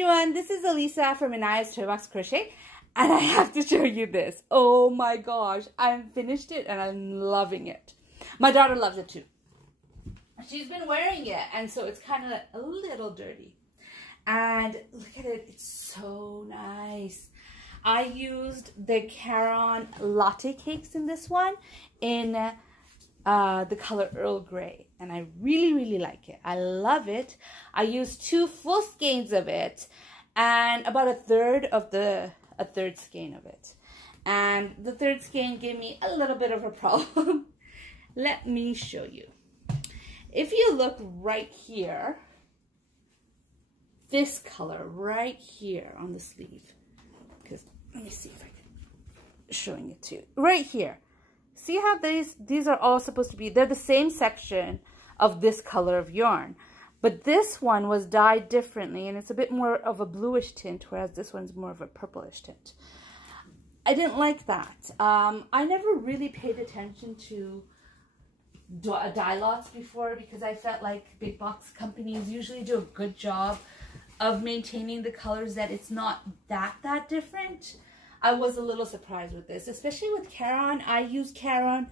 everyone, this is Elisa from Anaya's Toy Box Crochet, and I have to show you this. Oh my gosh, I finished it and I'm loving it. My daughter loves it too. She's been wearing it, and so it's kind of a little dirty. And look at it, it's so nice. I used the Caron latte cakes in this one in the color Earl Grey, and I really like it. I love it. I used 2 full skeins of it and about a third skein of it, and the third skein gave me a little bit of a problem. Let me show you. If you look right here, this color right here on the sleeve, because let me see if I can showing it to you right here. See how these are all supposed to be, they're the same section of this color of yarn, but this one was dyed differently and it's a bit more of a bluish tint, whereas this one's more of a purplish tint. I didn't like that. I never really paid attention to dye lots before because I felt like big box companies usually do a good job of maintaining the colors, that it's not that different. I was a little surprised with this, especially with Caron. I use Caron.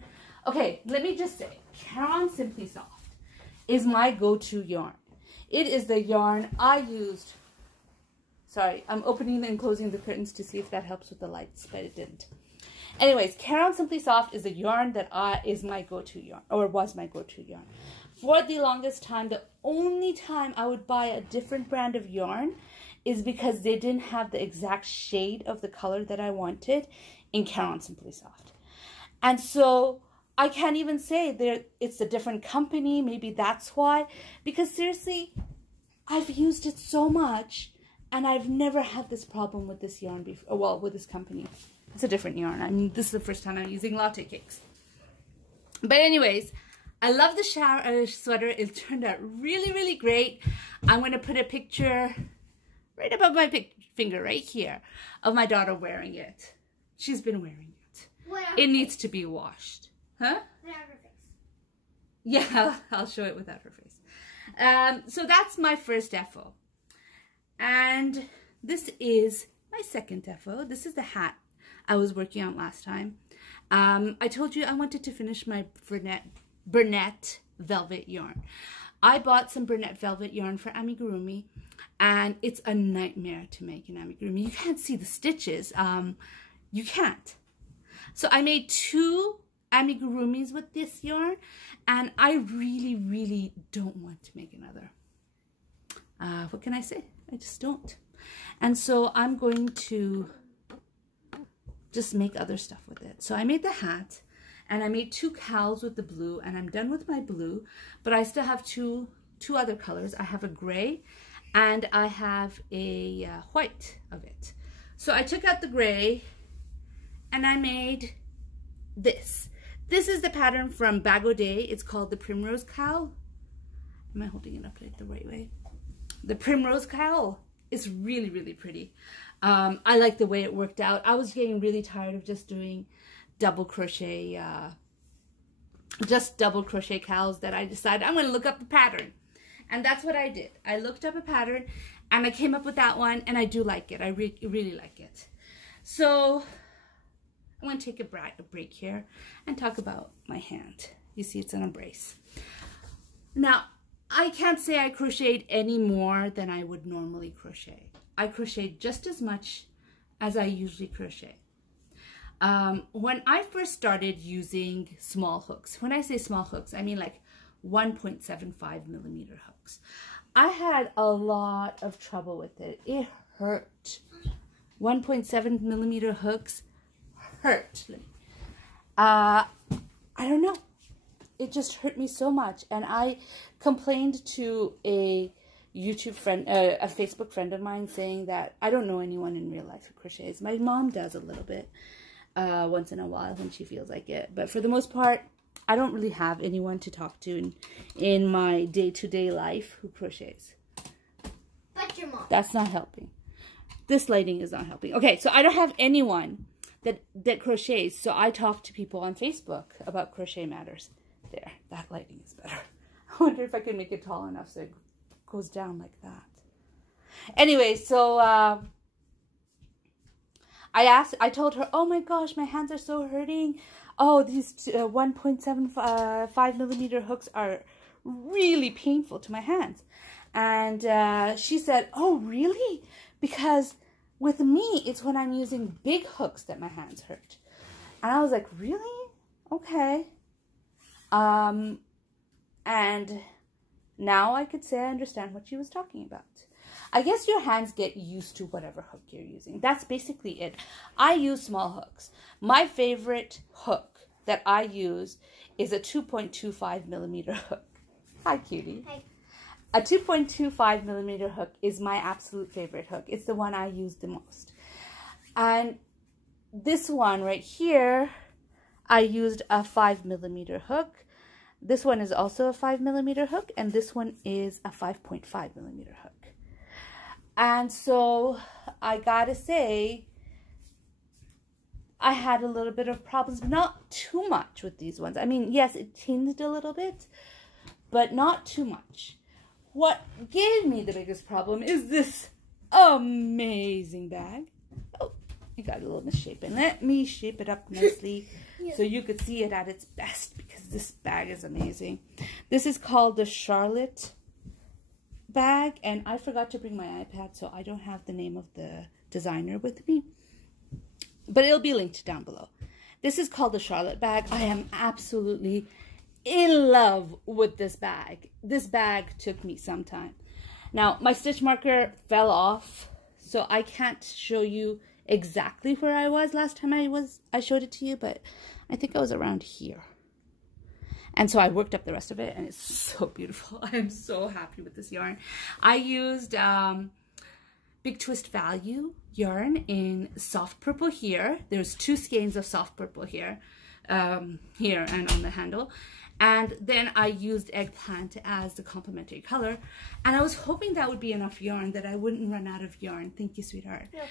Okay, let me just say, Caron Simply Soft is my go-to yarn. It is the yarn I used. Sorry, I'm opening and closing the curtains to see if that helps with the lights, but it didn't. Anyways, Caron Simply Soft is a yarn that is my go-to yarn, or was my go-to yarn. For the longest time, the only time I would buy a different brand of yarn is because they didn't have the exact shade of the color that I wanted in Caron Simply Soft. And so I can't even say it's a different company, maybe that's why, because seriously, I've used it so much and I've never had this problem with this yarn before, well, with this company. It's a different yarn. I mean, this is the first time I'm using latte cakes. But anyways, I love the sweater. It turned out really great. I'm going to put a picture right above my finger right here of my daughter wearing it. She's been wearing it. It needs to be washed. Huh? Without her face. Yeah, I'll show it without her face. So that's my first defo. And this is my second defo. This is the hat I was working on last time. I told you I wanted to finish my Bernat velvet yarn. I bought some Bernat velvet yarn for amigurumi, and it's a nightmare to make an amigurumi. You can't see the stitches. You can't. So I made 2 amigurumis with this yarn, and I really don't want to make another. What can I say? I just don't. And so I'm going to just make other stuff with it. So I made the hat, and I made 2 cowls with the blue, and I'm done with my blue, but I still have two other colors. I have a gray and I have a white of it. So I took out the gray and I made this. This is the pattern from Bag O' Day. It's called the Primrose Cowl. Am I holding it up like the right way? The Primrose Cowl is really pretty. I like the way it worked out. I was getting really tired of just doing double crochet cowls, that I decided I'm going to look up a pattern. And that's what I did. I looked up a pattern and I came up with that one, and I do like it. I really like it. So I'm going to take a break here and talk about my hand. You see, it's an embrace. Now, I can't say I crocheted any more than I would normally crochet. I crocheted just as much as I usually crochet. When I first started using small hooks, when I say small hooks, I mean like 1.75 millimeter hooks. I had a lot of trouble with it. It hurt. 1.7 millimeter hooks hurt. I don't know. It just hurt me so much, and I complained to a YouTube friend, a Facebook friend of mine, saying that I don't know anyone in real life who crochets. My mom does a little bit once in a while when she feels like it, but for the most part, I don't really have anyone to talk to in my day-to-day life who crochets. But your mom. That's not helping. This lighting is not helping. Okay, so I don't have anyone that crochets, so I talk to people on Facebook about crochet matters. There, that lighting is better. I wonder if I can make it tall enough so it goes down like that. Anyway, so I told her, oh my gosh, my hands are so hurting. Oh, these 1.75 millimeter hooks are really painful to my hands. And she said, oh, really? Because with me, it's when I'm using big hooks that my hands hurt. And I was like, really? Okay. And now I could say I understand what she was talking about. I guess your hands get used to whatever hook you're using. That's basically it. I use small hooks. My favorite hook that I use is a 2.25 millimeter hook. Hi, cutie. Hi. A 2.25 millimeter hook is my absolute favorite hook. It's the one I use the most. And this one right here, I used a 5 millimeter hook. This one is also a 5 millimeter hook, and this one is a 5.5 millimeter hook. And so I gotta say, I had a little bit of problems, but not too much with these ones. I mean, yes, it tinged a little bit, but not too much. What gave me the biggest problem is this amazing bag. Oh, it got a little misshapen. Let me shape it up nicely so you could see it at its best, because this bag is amazing. This is called the Charlotte bag, and I forgot to bring my iPad, so I don't have the name of the designer with me, but it'll be linked down below. This is called the Charlotte bag. I am absolutely in love with this bag. This bag took me some time. Now, my stitch marker fell off, so I can't show you exactly where I was last time I showed it to you, but I think I was around here. And so I worked up the rest of it, and it's so beautiful. I am so happy with this yarn. I used Big Twist Value yarn in soft purple here. There's 2 skeins of soft purple here, here and on the handle. And then I used Eggplant as the complementary color. And I was hoping that would be enough yarn, that I wouldn't run out of yarn. Thank you, sweetheart. You're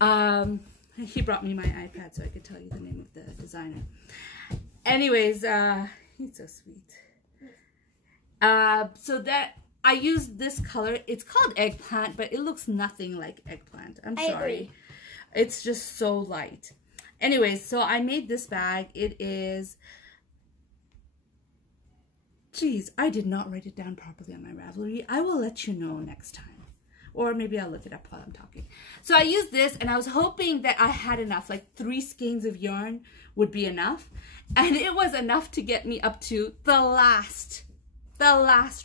welcome. He brought me my iPad so I could tell you the name of the designer. Anyways, he's so sweet. So that I used this color. It's called Eggplant, but it looks nothing like Eggplant. I'm sorry. Agree. It's just so light. Anyways, so I made this bag. It is... Geez, I did not write it down properly on my Ravelry. I will let you know next time. Or maybe I'll look it up while I'm talking. So I used this, and I was hoping that I had enough, like 3 skeins of yarn would be enough. And it was enough to get me up to the last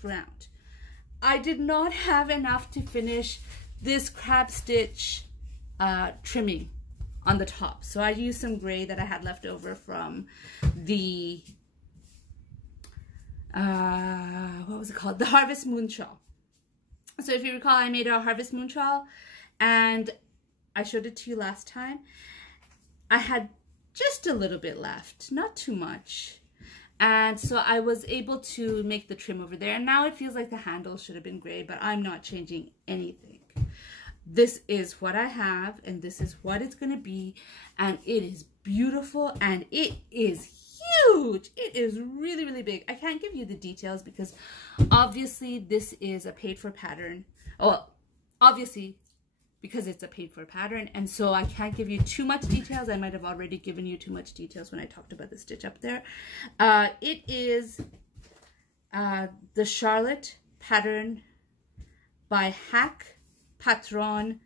round. I did not have enough to finish this crab stitch trimming on the top. So I used some gray that I had left over from the, what was it called? The Harvest Moon Shawl. So if you recall, I made a Harvest Moon Shawl, and I showed it to you last time. I had just a little bit left, not too much. And so I was able to make the trim over there. And now it feels like the handle should have been gray, but I'm not changing anything. This is what I have, and this is what it's going to be. And it is beautiful, and it is huge. It is really, really big. I can't give you the details because obviously this is a paid for pattern. Well, obviously because it's a paid for pattern, and so I can't give you too much details. I might have already given you too much details when I talked about the stitch up there. It is the Charlotte pattern by Hack Patron.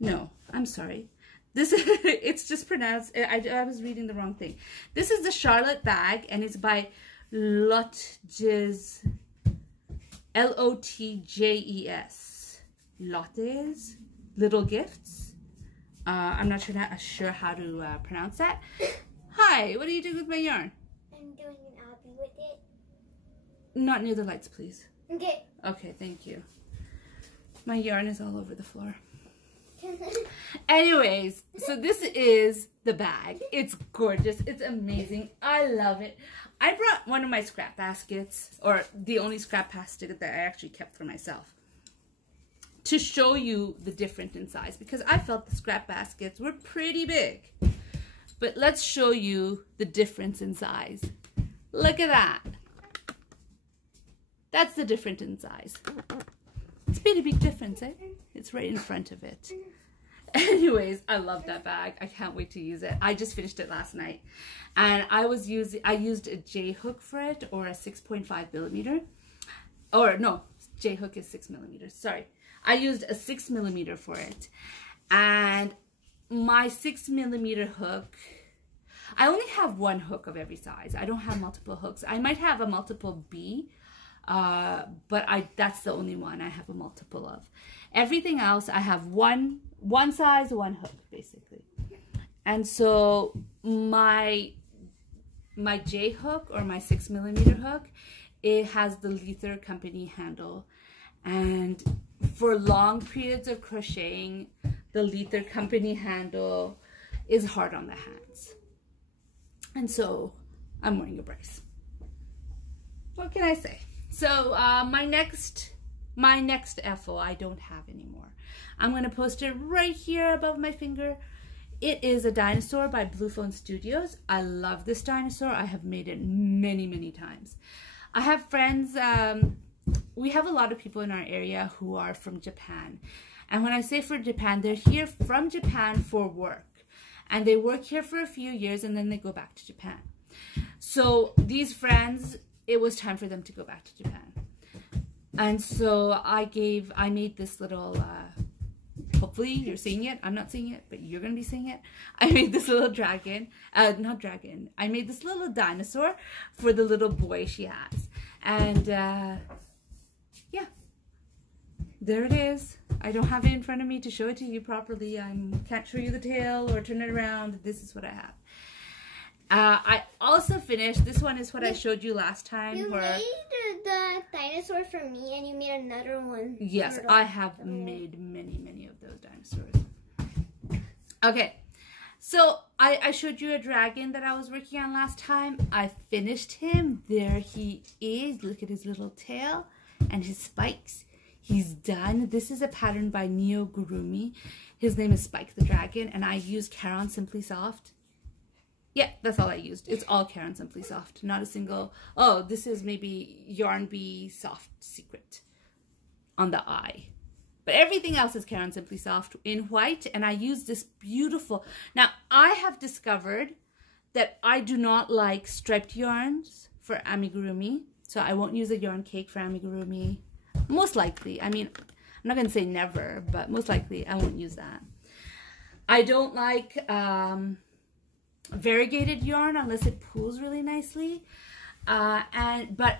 No, I'm sorry. This is, it's just pronounced, I was reading the wrong thing. This is the Charlotte bag, and it's by Lotjes, L-O-T-J-E-S. Lottes, Little Gifts. I'm not sure how to pronounce that. Hi, what are you doing with my yarn? I'm doing an obby with it. Not near the lights, please. Okay. Okay, thank you. My yarn is all over the floor. Anyways, so this is the bag. It's gorgeous. It's amazing. I love it. I brought one of my scrap baskets, or the only scrap basket that I actually kept for myself, to show you the difference in size, because I felt the scrap baskets were pretty big. But let's show you the difference in size. Look at that. That's the difference in size. It's made a big difference, eh? It's right in front of it. Anyways, I love that bag. I can't wait to use it. I just finished it last night. And I used a J hook for it, or a 6.5 millimeter. Or no, J hook is 6 millimeters. Sorry. I used a 6 millimeter for it. And my 6 millimeter hook, I only have one hook of every size. I don't have multiple hooks. I might have a multiple B, but that's the only one I have a multiple of. Everything else, I have one size, one hook, basically. And so my J hook, or my 6 millimeter hook, it has the Leather Company handle. And for long periods of crocheting, the Leather Company handle is hard on the hands. And so I'm wearing a brace. What can I say? So my next FO I don't have anymore. I'm going to post it right here above my finger. It is a dinosaur by Blue Phone Studios. I love this dinosaur. I have made it many, many times. I have friends, we have a lot of people in our area who are from Japan. And when I say for Japan, they're here from Japan for work. And they work here for a few years and then they go back to Japan. So these friends, it was time for them to go back to Japan. And so I made this little, hopefully you're seeing it. I'm not seeing it, but you're going to be seeing it. I made this little dragon, not dragon. I made this little dinosaur for the little boy she has. And yeah, there it is. I don't have it in front of me to show it to you properly. I can't show you the tail or turn it around. This is what I have. I also finished, this one is what I showed you last time. You made the dinosaur for me and you made another one. Yes, I have made many, many of those dinosaurs. Okay, so I showed you a dragon that I was working on last time. I finished him. There he is. Look at his little tail and his spikes. He's done. This is a pattern by Neo Gurumi. His name is Spike the Dragon, and I used Caron Simply Soft. Yeah, that's all I used. It's all Caron Simply Soft. Not a single, oh, this is maybe Yarn Bee Soft Secret on the eye. But everything else is Caron Simply Soft in white, and I use this beautiful. Now, I have discovered that I do not like striped yarns for amigurumi, so I won't use a yarn cake for amigurumi. Most likely. I mean, I'm not going to say never, but most likely I won't use that. I don't like variegated yarn unless it pulls really nicely. But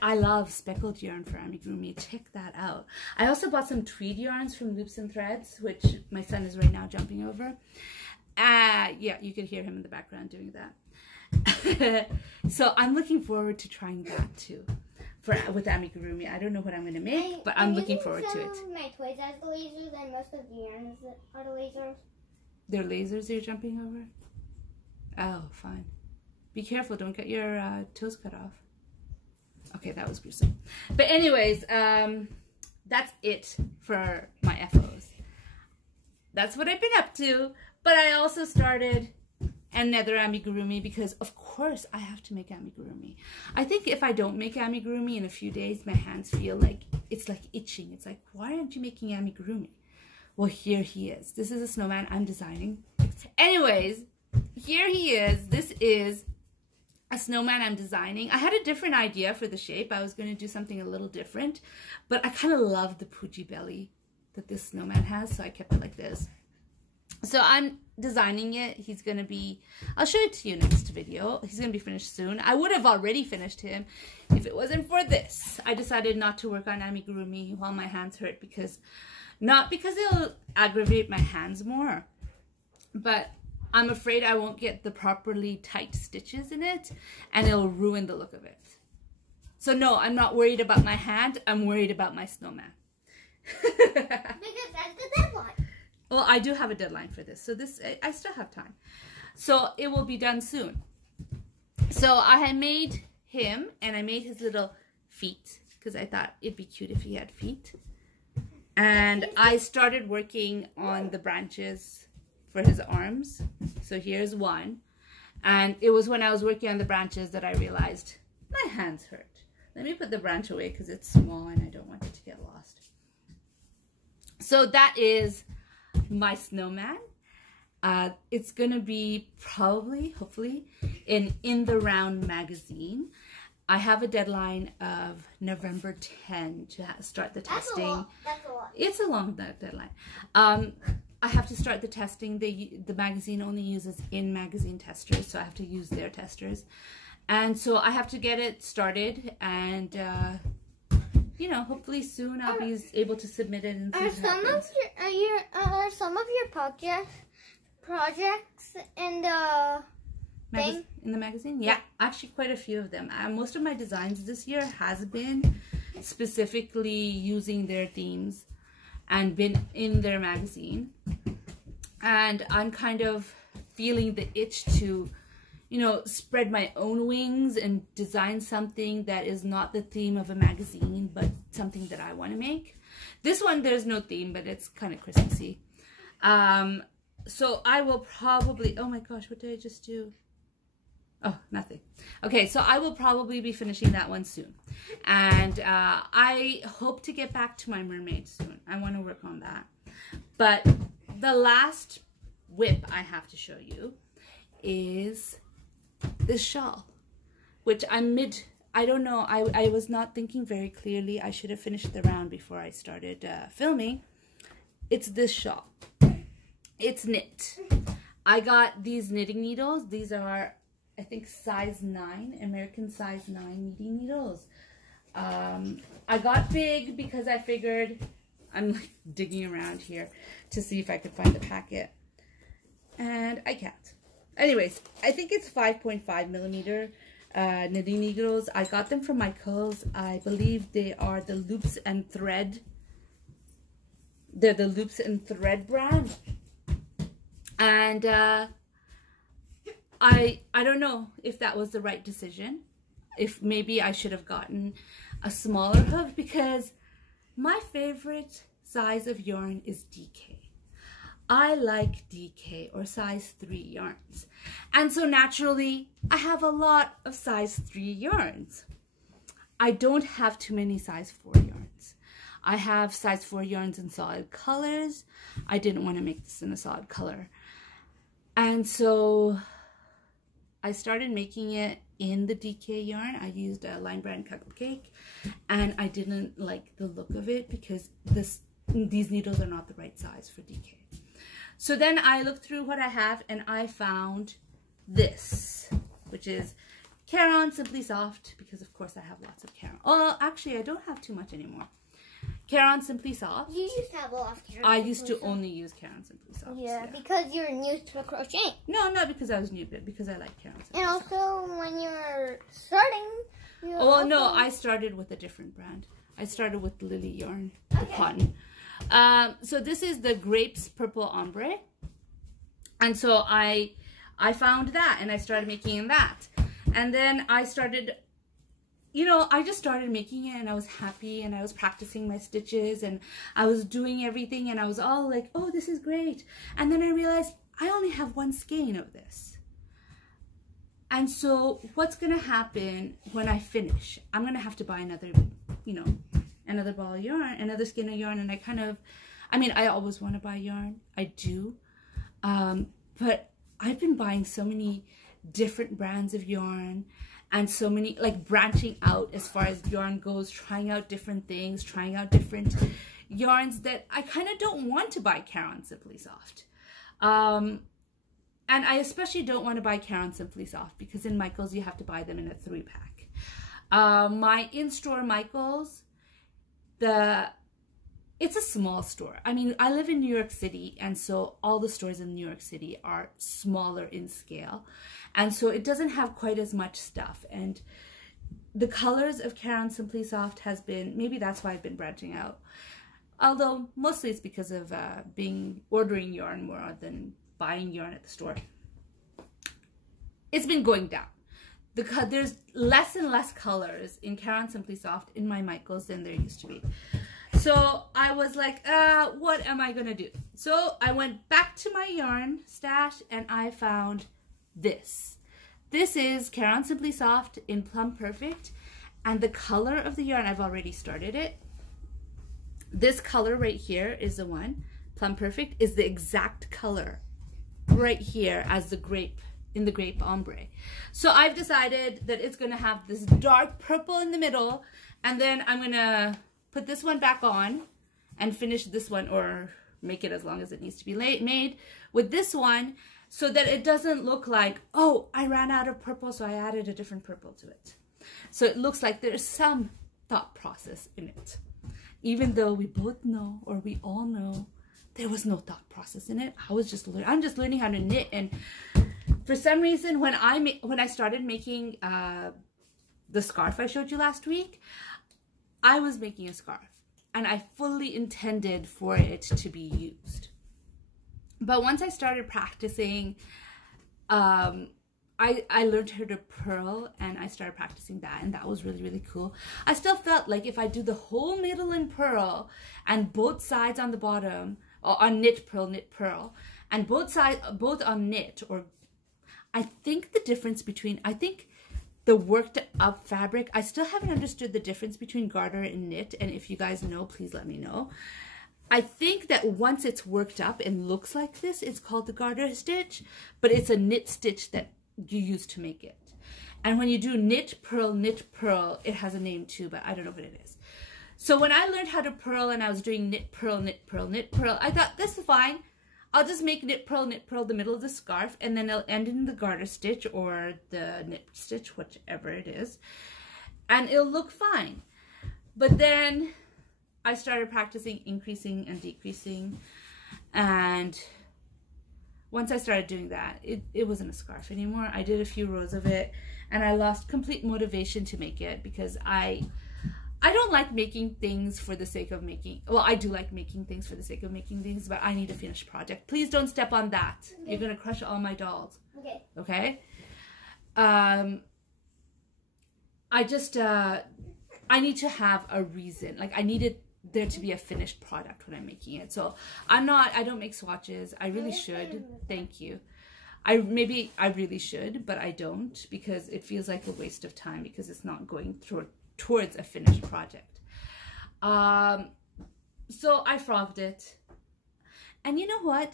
I love speckled yarn for amigurumi. Check that out. I also bought some tweed yarns from Loops and Threads, which my son is right now jumping over. Yeah, you can hear him in the background doing that. So I'm looking forward to trying that too. With amigurumi. I don't know what I'm going to make, but I'm looking forward to it. My toys as the lasers, and most of the yarns are the lasers. They're lasers you're jumping over? Oh, fine. Be careful, don't get your toes cut off. Okay, that was gruesome. But anyways, that's it for my FOs. That's what I've been up to. But I also started another amigurumi because, of course, I have to make amigurumi. I think if I don't make amigurumi in a few days, my hands feel like, it's like itching. It's like, why aren't you making amigurumi? Well, here he is. This is a snowman I'm designing. Anyways, here he is. This is a snowman I'm designing. I had a different idea for the shape. I was going to do something a little different, but I kind of love the poochy belly that this snowman has, so I kept it like this. So I'm designing it. He's going to be, I'll show it to you next video. He's going to be finished soon. I would have already finished him if it wasn't for this. I decided not to work on amigurumi while my hands hurt because, not because it'll aggravate my hands more, but I'm afraid I won't get the properly tight stitches in it and it'll ruin the look of it. So no, I'm not worried about my hand. I'm worried about my snowman. Because that's the deadline. Well, I do have a deadline for this, so this I still have time. So it will be done soon. So I had made him, and I made his little feet, because I thought it'd be cute if he had feet. And I started working on the branches for his arms. So here's one. And it was when I was working on the branches that I realized my hands hurt. Let me put the branch away, because it's small, and I don't want it to get lost. So that is my snowman. It's gonna be probably, hopefully, in the Round magazine. I have a deadline of November 10 to start the testing. That's a lot. It's a long deadline. I have to start the testing. The magazine only uses in-magazine testers, so I have to use their testers. And so I have to get it started, and you know, hopefully soon I'll be able to submit it. And are some of your projects in the in the magazine? Yeah, actually quite a few of them. Most of my designs this year has been specifically using their themes and been in their magazine. And I'm kind of feeling the itch to, you know, spread my own wings and design something that is not the theme of a magazine, but something that I want to make. This one, there's no theme, but it's kind of Christmassy. So I will probably, oh my gosh, what did I just do? Oh, nothing. Okay, so I will probably be finishing that one soon. And I hope to get back to my mermaid soon. I want to work on that. But the last whip I have to show you is this shawl, which I don't know, I was not thinking very clearly. I should have finished the round before I started filming. It's this shawl. It's knit. I got these knitting needles. These are, I think, size 9, American size 9 knitting needles. I got big because I figured, I'm like digging around here to see if I could find the packet, and I can't. Anyways, I think it's 5.5 millimeter knitting needles. I got them from Michaels. I believe they are the Loops and Thread. They're the Loops and Thread brand. And I don't know if that was the right decision. If maybe I should have gotten a smaller hook, because my favorite size of yarn is DK. I like DK or size 3 yarns. And so naturally, I have a lot of size 3 yarns. I don't have too many size 4 yarns. I have size 4 yarns in solid colors. I didn't want to make this in a solid color. And so I started making it in the DK yarn. I used a Line Brand Cupcake, and I didn't like the look of it because these needles are not the right size for DK. So then I looked through what I have, and I found this, which is Caron Simply Soft, because of course I have lots of Caron. Oh, actually I don't have too much anymore. Caron Simply Soft. You used to have a lot of Caron. I used to only use Caron Simply Soft. Yeah, because you're new to crocheting. No, not because I was new, but because I like Caron Simply Soft. And also when you're starting. Oh no, I started with a different brand. I started with Lily Yarn, the cotton. So this is the Grapes Purple Ombre, and so I found that, and I started making that, and then I started, you know, I just started making it, and I was happy, and I was practicing my stitches, and I was doing everything, and I was all like, oh, this is great. And then I realized I only have one skein of this, and so what's gonna happen when I finish? I'm gonna have to buy another, you know, another ball of yarn, another skein of yarn. And I kind of, I mean, I always want to buy yarn. I do. But I've been buying so many different brands of yarn, and so many, like, branching out as far as yarn goes, trying out different things, trying out different yarns, that I kind of don't want to buy Caron Simply Soft. And I especially don't want to buy Caron Simply Soft because in Michaels you have to buy them in a 3-pack. My in-store Michaels, it's a small store. I mean, I live in New York City, and so all the stores in New York City are smaller in scale, and so it doesn't have quite as much stuff. And the colors of Caron Simply Soft has been, maybe that's why I've been branching out, although mostly it's because of ordering yarn more than buying yarn at the store. It's been going down. There's less and less colors in Caron Simply Soft in my Michaels than there used to be. So I was like, what am I gonna do? So I went back to my yarn stash, and I found this. This is Caron Simply Soft in Plum Perfect, and the color of the yarn, I've already started it. This color right here is the one. Plum Perfect is the exact color right here as the grape, in the grape ombre. So I've decided that it's gonna have this dark purple in the middle, and then I'm gonna put this one back on and finish this one, or make it as long as it needs to be made with this one, so that it doesn't look like, oh, I ran out of purple, so I added a different purple to it. So it looks like there's some thought process in it. Even though we both know, or we all know, there was no thought process in it. I'm just learning how to knit. And for some reason, when I started making the scarf I showed you last week, I was making a scarf, and I fully intended for it to be used. But once I started practicing, I learned how to purl, and I started practicing that, and that was really, really cool. I still felt like if I do the whole middle in purl and both sides on the bottom, or on knit, purl, and both on knit, or I think the difference between, I think the worked up fabric, I still haven't understood the difference between garter and knit, and if you guys know, please let me know. I think that once it's worked up and looks like this, it's called the garter stitch, but it's a knit stitch that you use to make it. And when you do knit, purl, it has a name too, but I don't know what it is. So when I learned how to purl and I was doing knit, purl, I thought, this is fine. I'll just make knit, purl, the middle of the scarf, and then it'll end in the garter stitch or the knit stitch, whichever it is, and it'll look fine. But then I started practicing increasing and decreasing, and once I started doing that, it wasn't a scarf anymore. I did a few rows of it, and I lost complete motivation to make it, because I don't like making things for the sake of making, well, I do like making things for the sake of making things, but I need a finished project. Please don't step on that. Okay. You're gonna crush all my dolls. Okay. Okay? I just, I need to have a reason. Like, I needed there to be a finished product when I'm making it. So I don't make swatches. I really should. Thank you. I really should, but I don't, because it feels like a waste of time, because it's not going towards a finished project. So I frogged it. And you know what?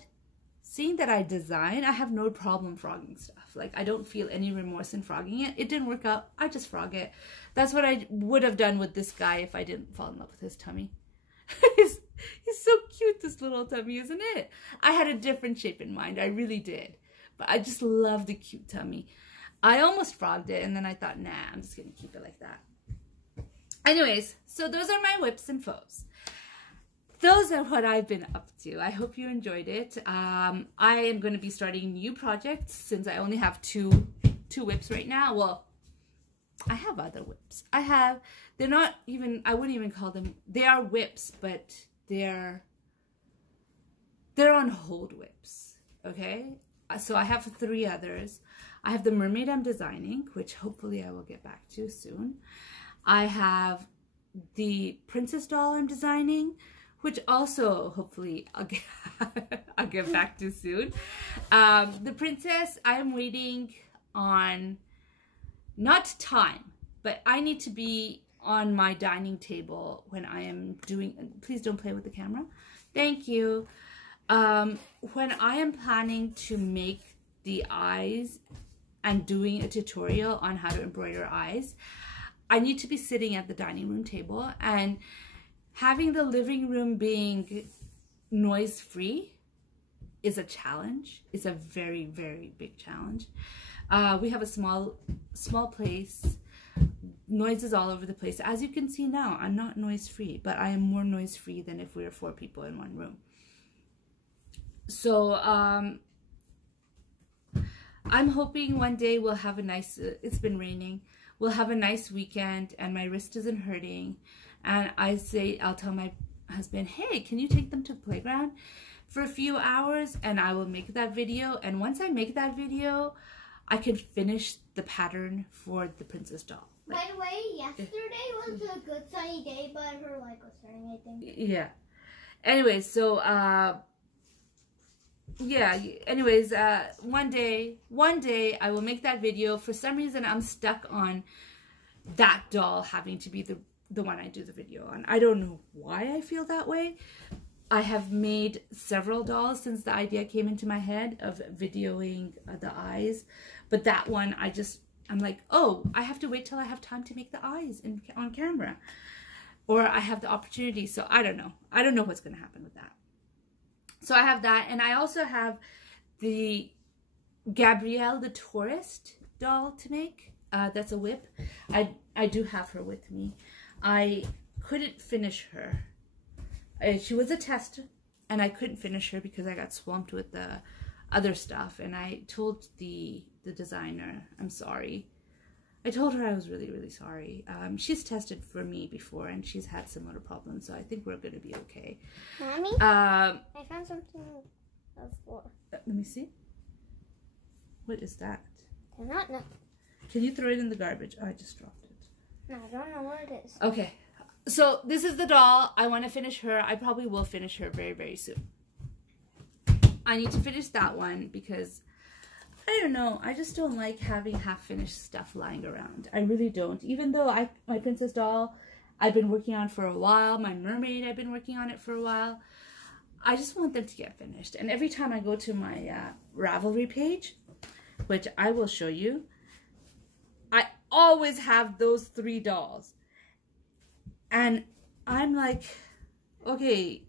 Seeing that I design, I have no problem frogging stuff. Like, I don't feel any remorse in frogging it. It didn't work out. I just frog it. That's what I would have done with this guy if I didn't fall in love with his tummy. He's so cute, this little tummy, isn't it? I had a different shape in mind. I really did. But I just love the cute tummy. I almost frogged it, and then I thought, nah, I'm just going to keep it like that. Anyways, so those are my whips and faux. Those are what I've been up to. I hope you enjoyed it. I am going to be starting new projects, since I only have two whips right now. Well, I have other whips. They're not even, I wouldn't even call them, they are whips, but they're on hold whips, okay? So I have 3 others. I have the mermaid I'm designing, which hopefully I will get back to soon. I have the princess doll I'm designing, which also hopefully I'll get back to soon. The princess, I'm waiting on, not time, but I need to be on my dining table when I am doing, please don't play with the camera. Thank you. When I am planning to make the eyes and doing a tutorial on how to embroider eyes, I need to be sitting at the dining room table, and having the living room being noise-free is a challenge. It's a very, very big challenge. We have a small place. Noise is all over the place. As you can see now, I'm not noise-free, but I am more noise-free than if we were 4 people in one room. So I'm hoping one day we'll have a nice, it's been raining, we'll have a nice weekend and my wrist isn't hurting. And I'll tell my husband, hey, can you take them to the playground for a few hours? And I will make that video. And once I make that video, I can finish the pattern for the princess doll. By the way, yesterday was a good sunny day, but her light was turning, I think. Yeah. Anyways, so, yeah, anyways, one day I will make that video. For some reason, I'm stuck on that doll having to be the the one I do the video on. I don't know why I feel that way. I have made several dolls since the idea came into my head of videoing the eyes. But that one, I'm like, oh, I have to wait till I have time to make the eyes on camera. Or I have the opportunity. So I don't know. I don't know what's going to happen with that. So I have that. And I also have the Gabrielle the Tourist doll to make. That's a whip. I do have her with me. I couldn't finish her. She was a test, and I couldn't finish her because I got swamped with the other stuff. And I told the designer, I'm sorry. I told her I was really, really sorry. She's tested for me before, and she's had similar problems, so I think we're going to be okay. Mommy, I found something on the floor. Let me see. What is that? I don't know. Can you throw it in the garbage? Oh, I just dropped it. No, I don't know where it is. Okay. So this is the doll. I want to finish her. I probably will finish her very, very soon. I need to finish that one because, I don't know, I just don't like having half-finished stuff lying around. I really don't. Even though my princess doll, I've been working on for a while. My mermaid, I've been working on it for a while. I just want them to get finished. And every time I go to my Ravelry page, which I will show you, I always have those 3 dolls. And I'm like, okay,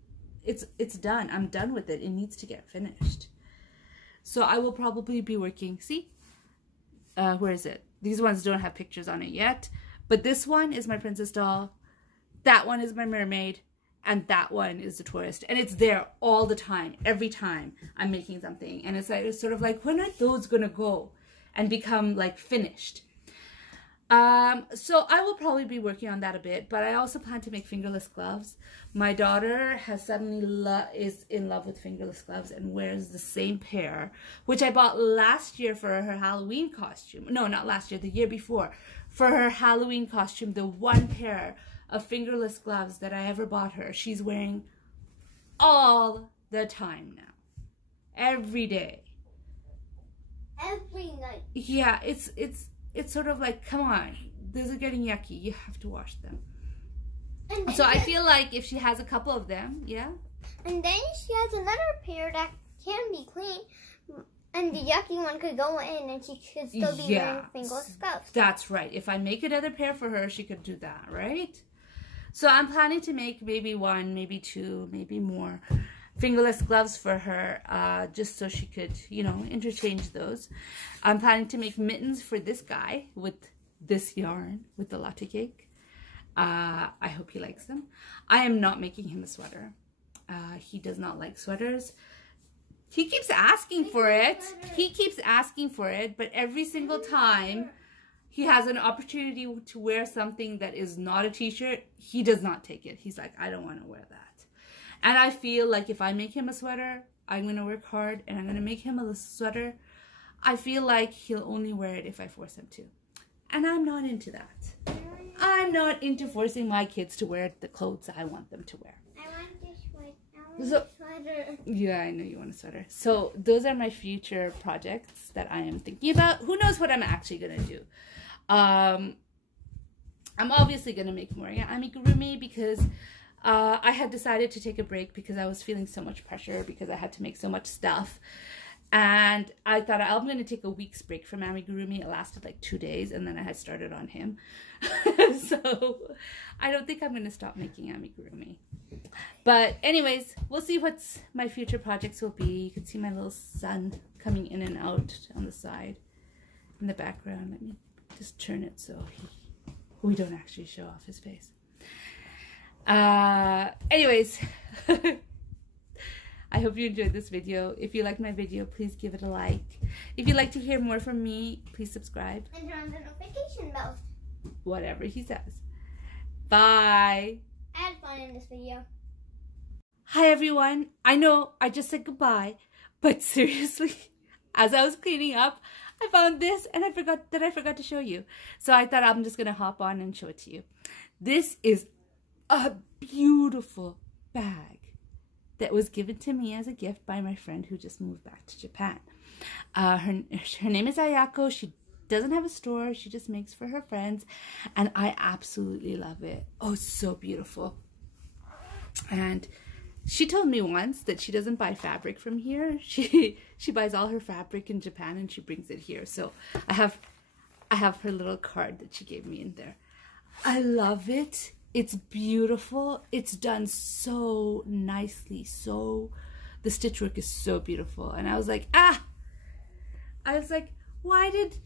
it's done. I'm done with it. It needs to get finished. So I will probably be working, see? Where is it? These ones don't have pictures on it yet. But this one is my princess doll. That one is my mermaid. And that one is the tourist. And it's there all the time, every time I'm making something. And it's sort of like, when are those going to go and become like finished? So I will probably be working on that a bit, but I also plan to make fingerless gloves. My daughter has suddenly is in love with fingerless gloves and wears the same pair, which I bought last year for her Halloween costume. No, not last year, the year before. For her Halloween costume, the one pair of fingerless gloves that I ever bought her, she's wearing all the time now. Every day. Every night. Yeah, it's sort of like, come on, these are getting yucky. You have to wash them. So I feel like if she has a couple of them, yeah. And then she has another pair that can be clean, and the yucky one could go in, and she could still be wearing fingerless gloves. That's right. If I make another pair for her, she could do that, right? So I'm planning to make maybe 1, maybe 2, maybe more fingerless gloves for her, just so she could, you know, interchange those. I'm planning to make mittens for this guy with this yarn, with the latte cake. I hope he likes them. I am not making him a sweater. He does not like sweaters. He keeps asking for it. He keeps asking for it, but every single time he has an opportunity to wear something that is not a t-shirt, he does not take it. He's like, I don't want to wear that. And I feel like if I make him a sweater, I'm going to work hard and I'm going to make him a sweater. I feel like he'll only wear it if I force him to. And I'm not into that. I'm not into forcing my kids to wear the clothes I want them to wear. I want a sweater. Yeah, I know you want a sweater. So those are my future projects that I am thinking about. Who knows what I'm actually going to do. I'm obviously going to make more amigurumi because I had decided to take a break because I was feeling so much pressure because I had to make so much stuff. And I thought I'm going to take a week's break from amigurumi. It lasted like 2 days and then I had started on him. So I don't think I'm going to stop making amigurumi. But anyways, we'll see what my future projects will be. You can see my little son coming in and out on the side in the background. Let me just turn it so we don't actually show off his face. Anyways, I hope you enjoyed this video. If you liked my video, please give it a like. If you'd like to hear more from me, please subscribe. And turn on the notification bell. Whatever he says. Bye. I had fun in this video. Hi everyone. I know I just said goodbye, but seriously, as I was cleaning up, I found this and I forgot to show you. So I thought I'm just going to hop on and show it to you. This is a beautiful bag that was given to me as a gift by my friend who just moved back to Japan. Her name is Ayako. She doesn't have a store. She just makes for her friends. And I absolutely love it. Oh, it's so beautiful. And she told me once that she doesn't buy fabric from here. She buys all her fabric in Japan and she brings it here. So I have her little card that she gave me in there. I love it. It's beautiful. It's done so nicely. The stitch work is so beautiful. And I was like, why did,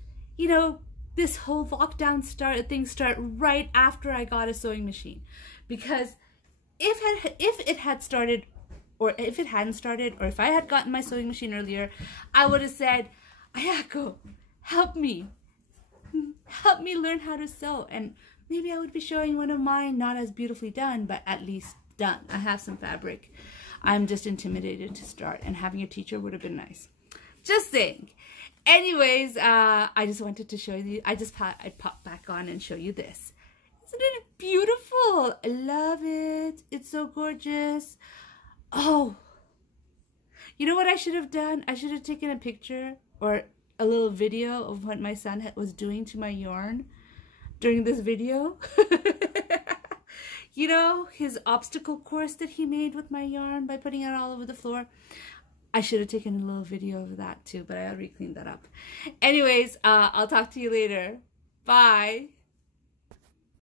this whole lockdown start right after I got a sewing machine? Because if it had started, or if it hadn't started, or if I had gotten my sewing machine earlier, I would have said, Ayako, help me learn how to sew. And maybe I would be showing one of mine, not as beautifully done, but at least done. I have some fabric. I'm just intimidated to start, and having a teacher would have been nice. Just saying. Anyways, I just wanted to show you. I'd pop back on and show you this. Isn't it beautiful? I love it. It's so gorgeous. Oh, you know what I should have done? I should have taken a picture or a little video of what my son was doing to my yarn during this video. His obstacle course that he made with my yarn by putting it all over the floor. I should have taken a little video of that too, but I already cleaned that up. Anyways, I'll talk to you later. Bye.